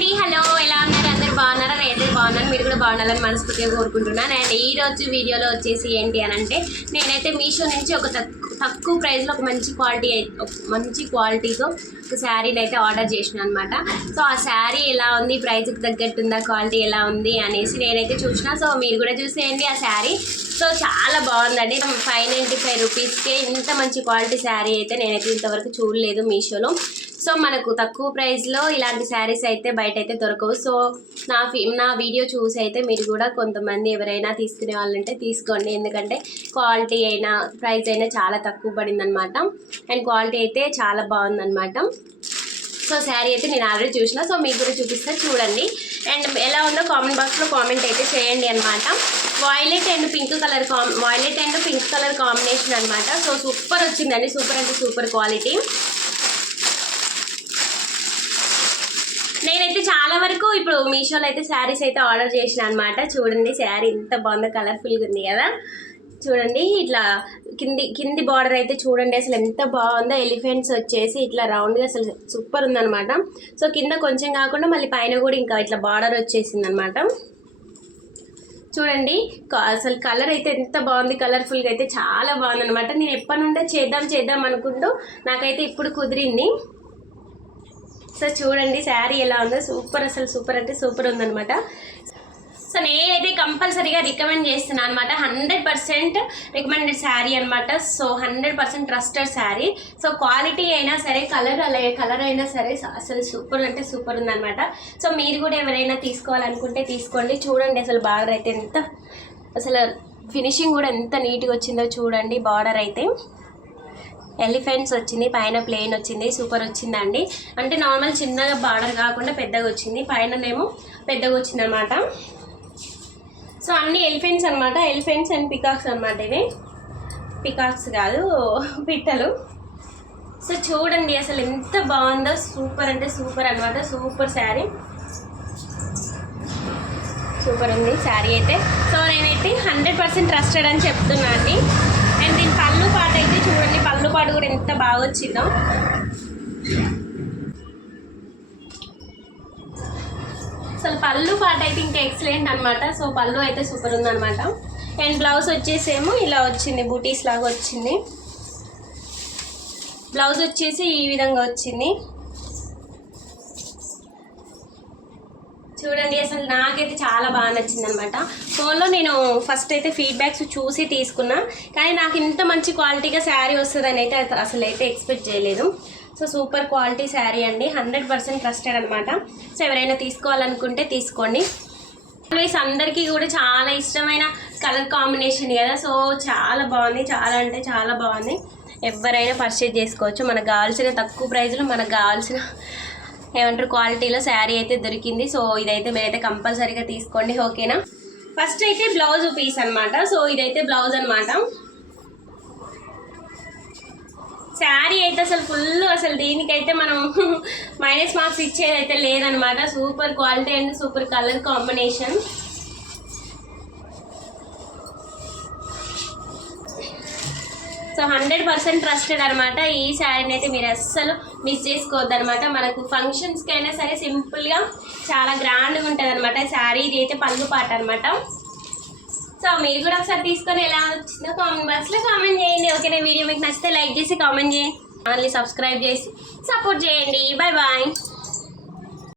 అండి, హలో, ఎలా ఉన్నారు? అందరు బాగున్నారా? నేనైతే బాగున్నాను, మీరు కూడా బాగున్నారని మనస్ఫూర్తిగా కోరుకుంటున్నాను. అండ్ ఈ రోజు వీడియోలో వచ్చేసి ఏంటి అని అంటే, నేనైతే మీషో నుంచి ఒక తక్కువ ప్రైస్లో ఒక మంచి క్వాలిటీతో ఒక శారీని అయితే ఆర్డర్ చేసిన అనమాట. సో ఆ శారీ ఎలా ఉంది, ప్రైస్కి తగ్గట్టు ఉందా, క్వాలిటీ ఎలా ఉంది అనేసి నేనైతే చూసిన. సో మీరు కూడా చూసేయండి ఆ శారీ. సో చాలా బాగుందండి. 595 రూపీస్కే ఇంత మంచి క్వాలిటీ శారీ అయితే నేనైతే ఇంతవరకు చూడలేదు మీషోలో. సో మనకు తక్కువ ప్రైస్లో ఇలాంటి శారీస్ అయితే బయట అయితే దొరకవు. సో నా వీడియో చూసి అయితే మీరు కూడా కొంతమంది ఎవరైనా తీసుకునే వాళ్ళంటే తీసుకోండి. ఎందుకంటే క్వాలిటీ అయినా ప్రైస్ అయినా చాలా తక్కువ పడింది అనమాట. అండ్ క్వాలిటీ అయితే చాలా బాగుందన్నమాట. సో శారీ అయితే నేను ఆల్రెడీ చూసిన, సో మీకు కూడా చూపిస్తే చూడండి. అండ్ ఎలా ఉందో కామెంట్ బాక్స్లో కామెంట్ అయితే చేయండి అనమాట. Violet and pink colour combination అనమాట. సో సూపర్ వచ్చిందండి, సూపర్ అంటే సూపర్ క్వాలిటీ. నేనైతే చాలా వరకు ఇప్పుడు మీషోలో అయితే శారీస్ అయితే ఆర్డర్ చేసిన అనమాట. చూడండి శారీ ఎంత బాగుందో, కలర్ఫుల్గా ఉంది కదా. చూడండి ఇట్లా కింది బార్డర్ అయితే చూడండి అసలు ఎంత బాగుందో. ఎలిఫెంట్స్ వచ్చేసి ఇట్లా రౌండ్గా అసలు సూపర్ ఉందన్నమాట. సో కింద కొంచెం కాకుండా మళ్ళీ పైన కూడా ఇంకా ఇట్లా బార్డర్ వచ్చేసింది అనమాట. చూడండి అసలు కలర్ అయితే ఎంత బాగుంది, కలర్ఫుల్గా అయితే చాలా బాగుంది అనమాట. నేను ఎప్పటి నుండే చేద్దాం అనుకుంటూ నాకైతే ఇప్పుడు కుదిరింది. సో చూడండి శారీ ఎలా ఉందో, సూపర్ అసలు సూపర్ అంటే సూపర్ ఉందనమాట. సో నేనైతే కంపల్సరీగా రికమెండ్ చేస్తున్నాను అనమాట. 100% రికమెండెడ్ శారీ అనమాట. So 100% trusted sari. So quality అయినా సరే, కలర్ అయినా సరే అసలు సూపర్ అంటే సూపర్ ఉందనమాట. సో మీరు కూడా ఎవరైనా తీసుకోవాలనుకుంటే తీసుకోండి. చూడండి అసలు బార్డర్ అయితే ఎంత, అసలు ఫినిషింగ్ కూడా ఎంత నీట్గా వచ్చిందో చూడండి. బార్డర్ అయితే ఎలిఫెంట్స్ వచ్చింది, పైన ప్లెయిన్ వచ్చింది, సూపర్ వచ్చిందండి. అంటే నార్మల్ చిన్నగా బార్డర్ కాకుండా పెద్దగా వచ్చింది, పైననేమో పెద్దగా వచ్చింది అనమాట. సో అన్ని ఎలిఫెంట్స్ అనమాట, ఎలిఫెంట్స్ అండ్ పికాక్స్ అనమాట. ఇవి పికాక్స్ కాదు, పిట్టలు. సో చూడండి అసలు ఎంత బాగుందో, సూపర్ అంటే సూపర్ అనమాట. సూపర్ శారీ, సూపర్ ఉంది శారీ అయితే. సో నేనైతే 100% ట్రస్టెడ్ అని చెప్తున్నా అండి. అండ్ దీని పళ్ళు పాట అయితే చూడండి, పళ్ళు పాట కూడా ఎంత బాగా వచ్చిందో. అసలు పళ్ళు పాట అయితే ఇంకా ఎక్సలెంట్ అనమాట. సో పళ్ళు అయితే సూపర్ ఉందన్నమాట. అండ్ బ్లౌజ్ వచ్చేసేమో ఇలా వచ్చింది, బూటీస్ లాగా వచ్చింది. బ్లౌజ్ వచ్చేసి ఈ విధంగా వచ్చింది. చూడండి అసలు నాకైతే చాలా బాగా నచ్చింది అనమాట. ఫోన్లో నేను ఫస్ట్ అయితే ఫీడ్బ్యాక్స్ చూసి తీసుకున్నా, కానీ నాకు ఇంత మంచి క్వాలిటీగా శారీ వస్తుందని అయితే అసలు అయితే ఎక్స్పెక్ట్ చేయలేదు. సో సూపర్ క్వాలిటీ శారీ అండి, 100% ట్రస్టెడ్ అనమాట. సో ఎవరైనా తీసుకోవాలనుకుంటే తీసుకోండి. ఆల్వేస్ అందరికీ కూడా చాలా ఇష్టమైన కలర్ కాంబినేషన్ కదా. సో చాలా బాగుంది, చాలా అంటే చాలా బాగుంది. ఎవరైనా పర్చేజ్ చేసుకోవచ్చు. మనకు కావాల్సిన తక్కువ ప్రైస్లో మనకు కావాల్సిన ఏమంటారు క్వాలిటీలో శారీ అయితే దొరికింది. సో ఇదైతే మీరైతే కంపల్సరీగా తీసుకోండి, ఓకేనా. ఫస్ట్ అయితే బ్లౌజ్ పీస్ అనమాట. సో ఇదైతే బ్లౌజ్ అనమాట. శారీ అయితే అసలు ఫుల్, అసలు దీనికైతే మనం మైనస్ మార్క్స్ ఇచ్చేది అయితే లేదనమాట. Super quality and super colour combination. So 100% trusted అనమాట. ఈ శారీని అయితే మీరు అస్సలు మిస్ చేసుకోవద్దు అనమాట. మనకు ఫంక్షన్స్కి అయినా సరే సింపుల్గా చాలా గ్రాండ్గా ఉంటుంది అనమాట శారీ. ఇది అయితే పళ్ళు పాట అనమాట. సో మీరు కూడా ఒకసారి తీసుకొని ఎలా వచ్చిందో కామెంట్ బాక్స్లో కామెంట్ చేయండి, ఓకేనా. వీడియో మీకు నచ్చితే లైక్ చేసి కామెంట్ చేయండి, ఛానల్ని సబ్స్క్రైబ్ చేసి సపోర్ట్ చేయండి. Bye bye.